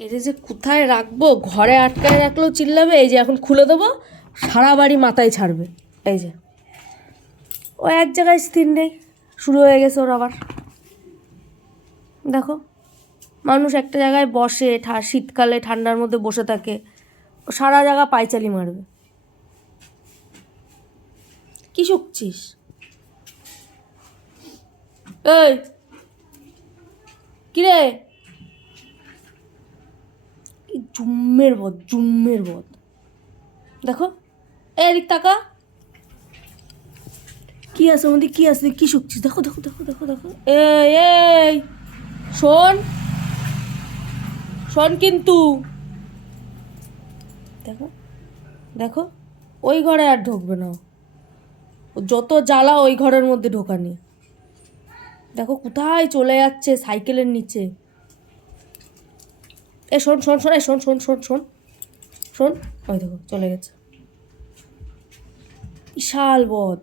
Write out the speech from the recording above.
এটা যে কোথায় রাখবো, ঘরে আটকায় রাখলেও চিল্লাবে। এই যে এখন খুলে দেবো, সারা বাড়ি মাথায় ছাড়বে। এই যে ও এক জায়গায় স্থির নেই, শুরু হয়ে গেছে ওর আবার। দেখো, মানুষ একটা জায়গায় বসে, শীতকালে ঠান্ডার মধ্যে বসে থাকে, ও সারা জায়গা পায়চালি মারবে। কি শুকছিস? এই কিরে, জুম্মের বদ, জুম্মের বদ। দেখো, এদিক তাকা, কি আছে আমাদের, কি আছে, কি শুকছিস? দেখো দেখো দেখো দেখো দেখো। এই এই শোন, শোন কিন্তু, দেখো দেখো, ওই ঘরে আর ঢুকবে না। ও যত জ্বালা ওই ঘরের মধ্যে ঢোকানি। দেখো কোথায় চলে যাচ্ছে, সাইকেলের নিচে। এ শোন শোন শোন, এ শোন শোন শোন শোন শোন, ওই দেখো চলে গেছে। বিশাল বদ।